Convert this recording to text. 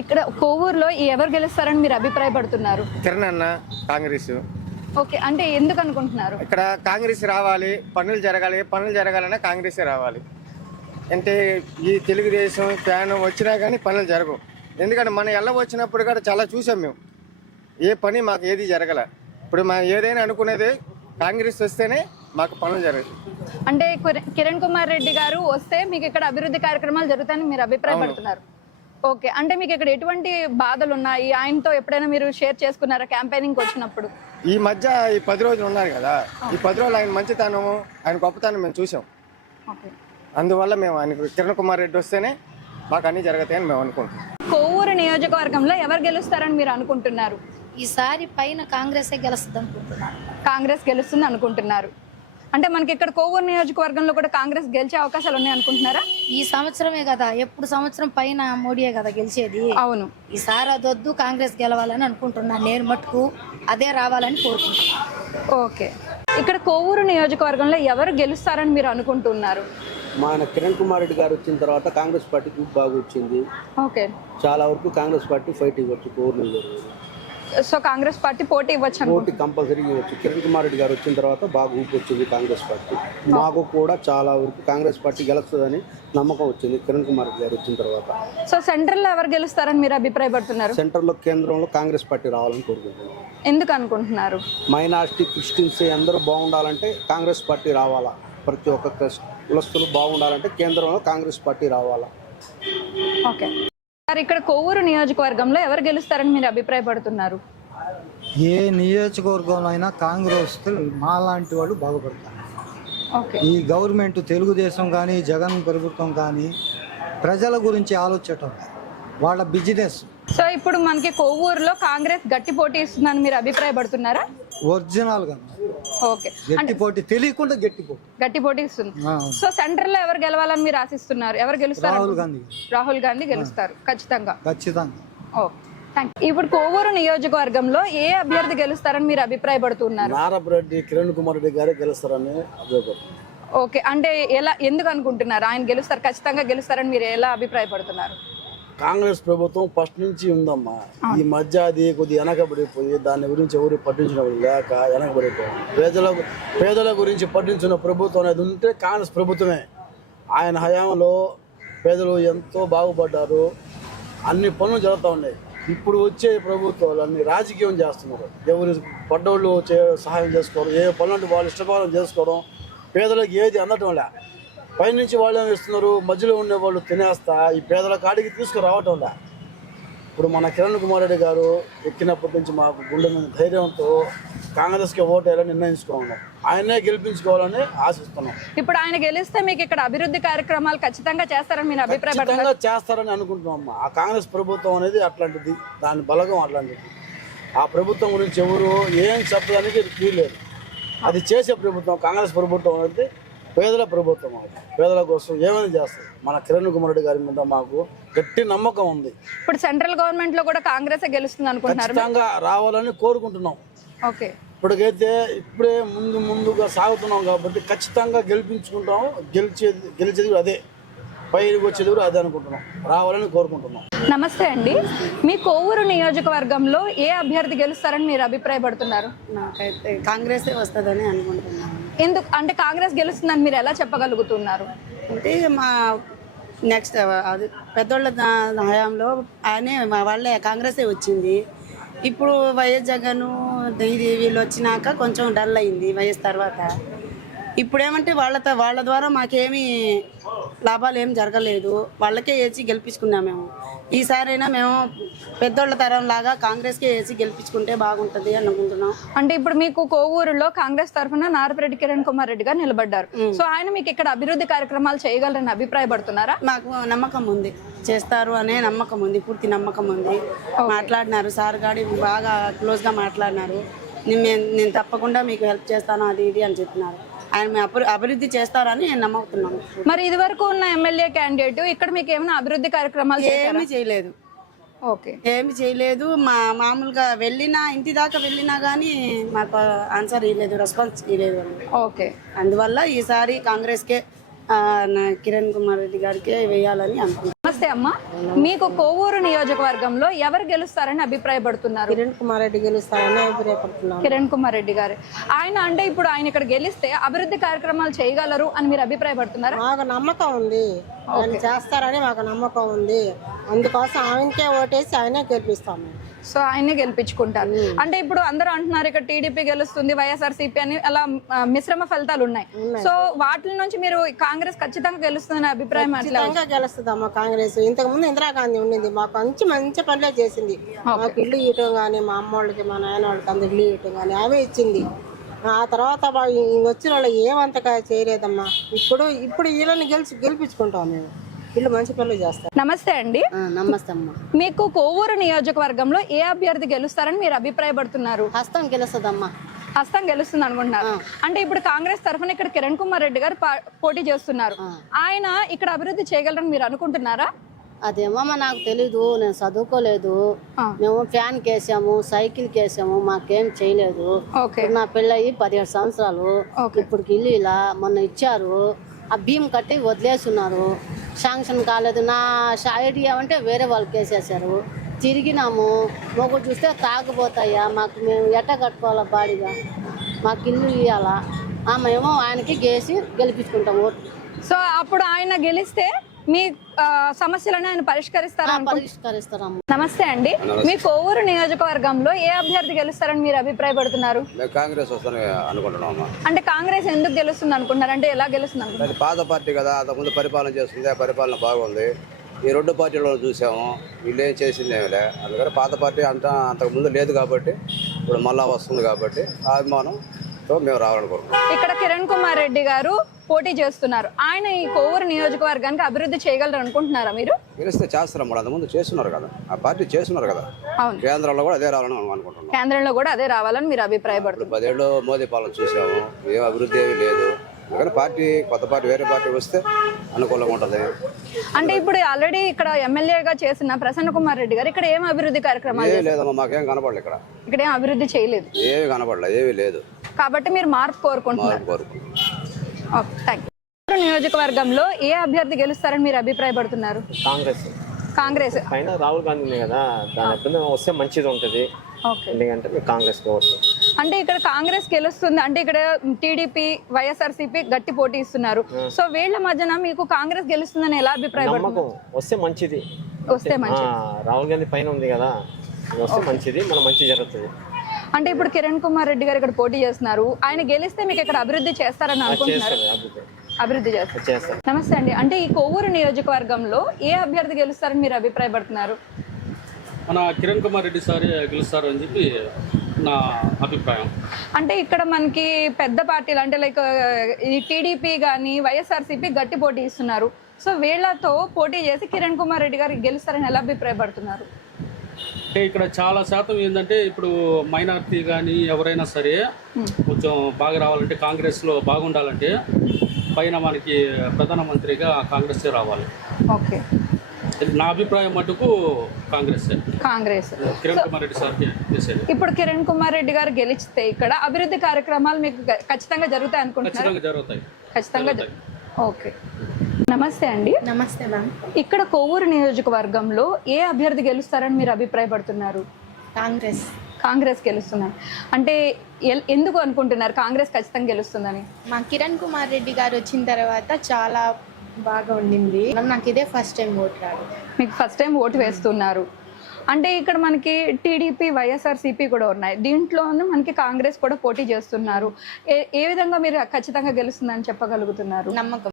ఇక్కడ కోవూరులో ఎవరు గెలుస్తారని మీరు అభిప్రాయపడుతున్నారు? కిరణ్ అన్న కాంగ్రెస్. ఓకే, అంటే ఎందుకు అనుకుంటున్నారు? ఇక్కడ కాంగ్రెస్ రావాలి, పనులు జరగాలన్నా కాంగ్రెస్ రావాలి. అంటే ఈ తెలుగుదేశం ఫ్యాన్ వచ్చినా కానీ పనులు జరగవు. ఎందుకంటే మనం ఎల్ల వచ్చినప్పుడు కూడా చాలా చూసాం మేము. ఏ పని మాకు ఏది జరగల. ఇప్పుడు మనం ఏదైనా అనుకునేది కాంగ్రెస్ వస్తేనే మాకు పనులు జరగదు. అంటే కిరణ్ కుమార్ రెడ్డి గారు వస్తే మీకు ఇక్కడ అభివృద్ధి కార్యక్రమాలు జరుగుతాయని మీరు అభిప్రాయపడుతున్నారు. ఓకే, అంటే మీకు ఇక్కడ ఎటువంటి బాధలు ఉన్నాయి? ఆయనతో ఎప్పుడైనా మీరు షేర్ చేసుకున్నారా క్యాంపెయినింగ్ వచ్చినప్పుడు? ఈ మధ్య ఈ 10 రోజులు ఉన్నారు కదా, ఈ 10 రోజులు ఆయన మంచితనం, ఆయన గొప్పతనం మేము చూసాం. అందువల్ల మేము ఆయనకు కిరణ్ కుమార్ రెడ్డి వస్తేనే మాకు అన్ని జరుగుతాయని మేము అనుకుంటున్నాం. కోవూరు నియోజకవర్గంలో ఎవరు గెలుస్తారని మీరు అనుకుంటున్నారు? ఈసారి పైన కాంగ్రెసే గెలుస్తుంది అనుకుంటున్నారు. కాంగ్రెస్ గెలుస్తుంది అనుకుంటున్నారు. అంటే మనకి ఇక్కడ కోవూరు నియోజకవర్గంలో కూడా కాంగ్రెస్ గెలిచే అవకాశాలు ఉన్నాయి అనుకుంటున్నారా? ఈ సంవత్సరమే కదా, ఎప్పుడు సంవత్సరం పైన మోడీయే కదా గెలిచేది. అవును, ఈసారి అదొద్దు, కాంగ్రెస్ గెలవాలని అనుకుంటున్నాను. నేను మట్టుకు అదే రావాలని కోరుకుంటున్నాను. ఓకే, ఇక్కడ కోవూరు నియోజకవర్గంలో ఎవరు గెలుస్తారని మీరు అనుకుంటున్నారు? మన కిరణ్ కుమార్ రెడ్డి గారు వచ్చిన తర్వాత కాంగ్రెస్ పార్టీకి బాగా వచ్చింది. ఓకే, చాలా వరకు కాంగ్రెస్ పార్టీ ఫైట్ ఇవ్వచ్చు. కోవూరు సో కాంగ్రెస్ పార్టీ పోటీ ఇవ్వచ్చు, పోటీ కంపల్సరీ ఇవ్వచ్చు. కిరణ్ కుమార్ రెడ్డి గారు వచ్చిన తర్వాత బాగా ఊపి వచ్చింది కాంగ్రెస్ పార్టీ. మాకు కూడా చాలా వరకు కాంగ్రెస్ పార్టీ గెలుస్తుందని నమ్మకం వచ్చింది కిరణ్ కుమార్ రెడ్డి గారు వచ్చిన తర్వాత. సో సెంట్రల్ లో ఎవరు గెలుస్తారని మీరు అభిప్రాయపడుతున్నారు? సెంటర్లో కేంద్రంలో కాంగ్రెస్ పార్టీ రావాలని కోరుకుంటున్నాం. ఎందుకు అనుకుంటున్నారు? మైనారిటీ క్రిస్టియన్స్ అందరూ బాగుండాలంటే కాంగ్రెస్ పార్టీ రావాలా. ప్రతి ఒక్క కులస్తులు బాగుండాలంటే కేంద్రంలో కాంగ్రెస్ పార్టీ రావాలా. ఓకే సార్, ఇక్కడ కోవూరు నియోజకవర్గంలో ఎవరు గెలుస్తారని మీరు అభిప్రాయపడుతున్నారు? ఏ నియోజకవర్గంలో అయినా కాంగ్రెస్ మాలాంటి వాళ్ళు బాగుపడతారు. ఓకే, ఈ గవర్నమెంట్ తెలుగుదేశం కానీ జగన్ ప్రభుత్వం కానీ ప్రజల గురించి ఆలోచించటం, వాళ్ళ బిజినెస్. సో ఇప్పుడు మనకి కోవూరులో కాంగ్రెస్ గట్టి పోటీ ఇస్తుందని మీరు అభిప్రాయపడుతున్నారా? ఒరిజినల్ గా ఓకే, గట్టి పోటీ, తెలియకుండా గట్టి పోటీ ఇస్తుంది. సో సెంట్రల్ లో ఎవరు గెలవాలని మీరు ఆశిస్తున్నారు? ఎవరు గెలుస్తారు? రాహుల్ గాంధీ గెలుస్తారు ఖచ్చితంగా. ఓ థ్యాంక్ యూ. ఇప్పుడు కోవూరు నియోజకవర్గంలో ఏ అభ్యర్థి గెలుస్తారని మీరు అభిప్రాయపడుతున్నారు? నారారెడ్డి కిరణ్ కుమార్ రెడ్డి గారే గెలుస్తారని అభిప్రాయపడుతున్నారు. ఓకే, అంటే ఎలా, ఎందుకు అనుకుంటున్నారు ఆయన గెలుస్తారు, ఖచ్చితంగా గెలుస్తారని మీరు ఎలా అభిప్రాయపడుతున్నారు? కాంగ్రెస్ ప్రభుత్వం ఫస్ట్ నుంచి ఉందమ్మా. ఈ మధ్య అది కొద్దిగా వెనకబడిపోయి దాని గురించి ఎవరు పట్టించడం లేక వెనకబడిపోయి పేదల గురించి పట్టించిన ప్రభుత్వం అనేది ఉంటే కాంగ్రెస్ ప్రభుత్వమే. ఆయన హయాంలో పేదలు ఎంతో బాగుపడ్డారు, అన్ని పనులు జరుగుతూ ఉన్నాయి. ఇప్పుడు వచ్చే ప్రభుత్వాలు అన్ని రాజకీయం చేస్తున్నారు. ఎవరు పడ్డోళ్ళు సహాయం చేసుకోవడం, ఏ పనులు వాళ్ళు ఇష్టపడం చేసుకోవడం, పేదలకు ఏది అందటం లే. పైనుంచి వాళ్ళు ఏమి ఇస్తున్నారు, మధ్యలో ఉండే వాళ్ళు తినేస్తా ఈ పేదల కాడికి తీసుకురావటం లే. ఇప్పుడు మన కిరణ్ కుమార్ రెడ్డి గారు ఎక్కినప్పటి నుంచి మాకు గుండె మీద ధైర్యంతో కాంగ్రెస్కి ఓటు వేయాలని నిర్ణయించుకున్నాం. ఆయనే గెలిపించుకోవాలని ఆశిస్తున్నాం. ఇప్పుడు ఆయన గెలిస్తే మీకు ఇక్కడ అభివృద్ధి కార్యక్రమాలు ఖచ్చితంగా చేస్తారని మీరు ఖచ్చితంగా చేస్తారని అనుకుంటున్నాం అమ్మా. ఆ కాంగ్రెస్ ప్రభుత్వం అనేది అట్లాంటిది, దాని బలగం అట్లాంటిది. ఆ ప్రభుత్వం గురించి ఎవరు ఏం చెప్పడానికి వీల్లేదు. అది చేసే ప్రభుత్వం కాంగ్రెస్ ప్రభుత్వం అనేది పేదల ప్రభుత్వం. పేదల కోసం ఏమైనా చేస్తుంది. మన కిరణ్ కుమార్ రెడ్డి గారి మీద మాకు గట్టి నమ్మకం ఉంది. ఇప్పుడు సెంట్రల్ గవర్నమెంట్ లో కూడా కాంగ్రెస్ గెలుస్తుంది అనుకుంటున్నారు? ఖచ్చితంగా రావాలని కోరుకుంటున్నాం. ఓకే, ఇప్పటికైతే ఇప్పుడే ముందుగా సాగుతున్నాం కాబట్టి ఖచ్చితంగా గెలిపించుకుంటాం. గెలిచేది అదే, పైకి వచ్చేది కూడా అదే అనుకుంటున్నాం. రావాలని కోరుకుంటున్నాం. నమస్తే అండి, మీ కోవూరు నియోజకవర్గంలో ఏ అభ్యర్థి గెలుస్తారని మీరు అభిప్రాయపడుతున్నారు? నాకైతే కాంగ్రెసే వస్తుందని అనుకుంటున్నాను. ఎందుకు అంటే కాంగ్రెస్ గెలుస్తుందని మీరు ఎలా చెప్పగలుగుతున్నారు? అంటే మా నెక్స్ట్ అది పెద్దోళ్ళ హయాంలో ఆయనే మా వాళ్ళే కాంగ్రెసే వచ్చింది. ఇప్పుడు వైఎస్ జగన్ ఇది వీళ్ళు వచ్చినాక కొంచెం డల్ అయింది వైఎస్ తర్వాత. ఇప్పుడు ఏమంటే వాళ్ళ ద్వారా మాకేమీ లాభాలు ఏం జరగలేదు. వాళ్ళకే వేసి గెలిపించుకున్నాం మేము. ఈసారైనా మేము పెద్దోళ్ళ తరం లాగా కాంగ్రెస్కే వేసి గెలిపించుకుంటే బాగుంటుంది అనుకుంటున్నాం. అంటే ఇప్పుడు మీకు కోవూరులో కాంగ్రెస్ తరఫున నారపరెడ్డి కిరణ్ కుమార్ రెడ్డి గారు నిలబడ్డారు. సో ఆయన మీకు ఇక్కడ అభివృద్ధి కార్యక్రమాలు చేయగలరని అభిప్రాయపడుతున్నారా? మాకు నమ్మకం ఉంది, చేస్తారు అనే నమ్మకం ఉంది, పూర్తి నమ్మకం ఉంది. మాట్లాడినారు సార్ గాడి, బాగా క్లోజ్గా మాట్లాడినారు. నేను తప్పకుండా మీకు హెల్ప్ చేస్తాను అది ఇది అని చెప్పినారు. ఆయన అభివృద్ధి చేస్తారని నేను నమ్ముతున్నాను. మరి ఇది వరకు ఉన్న ఎమ్మెల్యే క్యాండిడేట్ ఇక్కడ మీకు ఏమైనా అభివృద్ధి కార్యక్రమాలు ఏమీ చేయలేదు? ఓకే, ఏమి చేయలేదు. మామూలుగా వెళ్ళినా, ఇంటి దాకా వెళ్ళినా కానీ మాకు ఆన్సర్ ఇవ్వలేదు, రెస్పాన్స్ ఇవ్వలేదు. ఓకే, అందువల్ల ఈసారి కాంగ్రెస్కే కిరణ్ కుమార్ రెడ్డి గారికే వేయాలని అనుకుంటున్నాను. నమస్తే అమ్మ. మీకు కోవూరు నియోజకవర్గంలో ఎవరు గెలుస్తారని అభిప్రాయపడుతున్నారు? కిరణ్ కుమార్ రెడ్డి గెలుస్తారని అభిప్రాయపడుతున్నాను. కిరణ్ కుమార్ రెడ్డి గారు. ఆయన అంటే ఇప్పుడు ఆయన ఇక్కడ గెలిస్తే అభివృద్ధి కార్యక్రమాలు చేయగలరు అని మీరు అభిప్రాయపడుతున్నారా? మాకు నమ్మకం ఉంది, ఆయన చేస్తారని మాకు నమ్మకం ఉంది. అందుకోసం ఆయనకే ఓటేసి ఆయనే గెలిపిస్తాము. సో ఆయన్ని గెలిపించుకుంటారు. అంటే ఇప్పుడు అందరూ అంటున్నారు ఇక్కడ టీడీపీ గెలుస్తుంది, వైఎస్ఆర్సీపీ అని అలా మిశ్రమ ఫలితాలు ఉన్నాయి. సో వాటి నుంచి మీరు కాంగ్రెస్ ఖచ్చితంగా గెలుస్తుందనే అభిప్రాయం అట్లా? ఖచ్చితంగా గెలుస్తుందమ్మా కాంగ్రెస్. ఇంతకు ముందు ఇందిరాగాంధీ ఉండింది, మాకు మంచి పనులే చేసింది. మాకు ఇల్లు ఇవ్వటం కానీ, మా అమ్మ వాళ్ళకి మా నాయన వాళ్ళకి అందరు ఇల్లు ఇవ్వటం కానీ ఆమె ఇచ్చింది. ఆ తర్వాత వచ్చిన వాళ్ళు ఏమంతగా చేయలేదమ్మా. ఇప్పుడు వీళ్ళని గెలిపించుకుంటాం మేము. వీళ్ళు మంచి పనులు చేస్తారు. నమస్తే అండి. నమస్తే అమ్మా. మీకు కోవూరు నియోజకవర్గంలో ఏ అభ్యర్థి గెలుస్తారని మీరు అభిప్రాయపడుతున్నారు? హస్తం గెలుస్తుందమ్మా. హస్తం గెలుస్తుంది అనుకుంటున్నారు. అంటే ఇప్పుడు కాంగ్రెస్ తరఫున ఇక్కడ కిరణ్ కుమార్ రెడ్డి గారు పోటీ చేస్తున్నారు. ఆయన ఇక్కడ అభివృద్ధి చేయగలరని మీరు అనుకుంటున్నారా? అదేమో నాకు తెలీదు, నేను చదువుకోలేదు. మేము ఫ్యాన్ కేసాము, సైకిల్ కేసాము, మాకేం చేయలేదు. నా పెళ్ళయి 17 సంవత్సరాలు. ఇప్పుడు ఇల్లు ఇలా మొన్న ఇచ్చారు, ఆ భీమ్ కట్టి వదిలేస్తున్నారు. శాంక్షన్ కాలేదు. నా ఐడియా అంటే వేరే వాళ్ళు కేసేసారు. తిరిగినాము, మొగ్గుడు చూస్తే తాగిపోతాయా, మాకు మేము ఎట్ట కట్టుకోవాలా బాడీగా, మాకు ఇల్లు ఇవ్వాలా. మేము ఆయనకి గెలిపించుకుంటాం ఓటు. సో అప్పుడు ఆయన గెలిస్తే మీ సమస్యలను ఆయన పరిష్కరిస్తారా? పరిష్కరిస్తారమ్మ. నమస్తే అండి. మీ కోవూరు నియోజకవర్గంలో ఏ అభ్యర్థి గెలుస్తారని మీరు అభిప్రాయపడుతున్నారు? కాంగ్రెస్ వస్తాను అనుకుంటున్నాం. అంటే కాంగ్రెస్ ఎందుకు గెలుస్తుంది అనుకుంటున్నారు? అంటే ఎలా గెలుస్తుంది అనుకుంటున్నారు? పాత పార్టీ కదా, అంతకుముందు పరిపాలన చేస్తుంది, ఆ పరిపాలన బాగుంది. ఈ రెండు పార్టీలో చూసాము, వీళ్ళు ఏం చేసింది ఏమిలే. అందుకని పాత పార్టీ అంతకుముందు లేదు కాబట్టి ఇప్పుడు మళ్ళా వస్తుంది కాబట్టి ఆ అభిమానంతో మేము రావాలనుకుంటున్నాం. ఇక్కడ కిరణ్ కుమార్ రెడ్డి గారు పోటీ చేస్తున్నారు. ఆయన ఈ కోవూరు నియోజకవర్గానికి అభివృద్ధి చేయగలరు అనుకుంటున్నారా మీరు? గెలిస్తే చేస్తారా? మరి అంతకుముందు చేస్తున్నారు కదా, ఆ పార్టీ చేస్తున్నారు కదా. అవును, కేంద్రంలో కూడా అదే రావాలని అనుకుంటున్నాం. కేంద్రంలో కూడా అదే రావాలని మీరు అభిప్రాయపడుతున్నారు. 10 ఏళ్ళు మోదీ పాలన చూసాము, ఏం అభివృద్ధి ఏమీ లేదు. అందుకని పార్టీ కొత్త పార్టీ వేరే పార్టీ వస్తే అనుకూలంగా ఉంటుంది. అంటే ఇప్పుడు ఆల్రెడీ ఇక్కడ ఎమ్మెల్యేగా చేసిన ప్రసన్న కుమార్ రెడ్డి గారు ఇక్కడ ఏం అభివృద్ధి కార్యక్రమాలు లేదమ్మా, మాకేం కనపడలేదు. ఇక్కడ ఏం అభివృద్ధి చేయలేదు, ఏమి కనపడలేదు, ఏమీ లేదు. కాబట్టి మీరు మార్పు కోరుకుంటున్నారు. నియోజకవర్గంలో ఏ అభ్యర్థి గెలుస్తారని మీరు అభిప్రాయపడుతున్నారు? కాంగ్రెస్ పైన రాహుల్ గాంధీ ఉంది కదా, దాని ఎప్పుడు వస్తే మంచిది ఉంటుంది. ఎందుకంటే కాంగ్రెస్ అంటే ఇక్కడ కాంగ్రెస్ గెలుస్తుంది అంటే ఇక్కడ టీడీపీ వైఎస్ఆర్సీపీ గట్టి పోటీ ఇస్తున్నారు. సో వీళ్ళ మధ్యన మీకు కాంగ్రెస్ గెలుస్తుందని ఎలా అభిప్రాయపడుతున్నారు? వస్తే మంచిది, వస్తే మంచిది. రాహుల్ గాంధీ పైన ఉంది కదా, వస్తే మంచిది, మన మంచి జరుగుతుంది. అంటే ఇప్పుడు కిరణ్ కుమార్ రెడ్డి గారు ఇక్కడ పోటీ చేస్తున్నారు. ఆయన గెలిస్తే మీకు ఇక్కడ అభివృద్ధి చేస్తారని అనుకుంటున్నారు? అభివృద్ధి చేస్తారు. నమస్తే అండి. అంటే ఈ కోవూరు నియోజకవర్గంలో ఏ అభ్యర్థి గెలుస్తారని మీరు అభిప్రాయపడుతున్నారు? మన కిరణ్ కుమార్ రెడ్డి సార్ గెలుస్తారు అని చెప్పి నా అభిప్రాయం. అంటే ఇక్కడ మనకి పెద్ద పార్టీలు అంటే లైక్ ఈ టీడీపీ కానీ వైఎస్ఆర్సీపీ గట్టి పోటీ ఇస్తున్నారు. సో వీళ్ళతో పోటీ చేసి కిరణ్ కుమార్ రెడ్డి గారు గెలుస్తారని ఎలా అభిప్రాయపడుతున్నారు? అంటే ఇక్కడ చాలా శాతం ఏంటంటే ఇప్పుడు మైనారిటీ కానీ ఎవరైనా సరే కొంచెం బాగా రావాలంటే, కాంగ్రెస్లో బాగుండాలంటే పైన మనకి ప్రధానమంత్రిగా కాంగ్రెస్ రావాలి. ఓకే, నా అభిప్రాయం మటుకు కాంగ్రెస్ కిరణ్ కుమార్ రెడ్డి సార్ చేసేది. ఇప్పుడు కిరణ్ కుమార్ రెడ్డి గారు గెలిస్తే ఇక్కడ అభివృద్ధి కార్యక్రమాలు మీకు ఖచ్చితంగా జరుగుతాయి అనుకుంటున్నారు? ఖచ్చితంగా జరుగుతాయి. ఓకే, నమస్తే అండి. నమస్తే మ్యామ్. ఇక్కడ కోవూరు నియోజకవర్గంలో ఏ అభ్యర్థి గెలుస్తారని మీరు అభిప్రాయపడుతున్నారు? కాంగ్రెస్ గెలుస్తున్నారు. అంటే ఎందుకు అనుకుంటున్నారు కాంగ్రెస్ ఖచ్చితంగా గెలుస్తుందని? మా కిరణ్ కుమార్ రెడ్డి గారు వచ్చిన తర్వాత చాలా బాగా ఉండింది. నాకు ఇదే ఫస్ట్ టైం ఓటు రాదు. మీకు ఫస్ట్ టైం ఓటు వేస్తున్నారు. అంటే ఇక్కడ మనకి టీడీపీ వైఎస్ఆర్సీపీ కూడా ఉన్నాయి, దీంట్లోనూ మనకి కాంగ్రెస్ కూడా పోటీ చేస్తున్నారు. ఏ విధంగా మీరు ఖచ్చితంగా గెలుస్తుందని చెప్పగలుగుతున్నారు? నమ్మకం.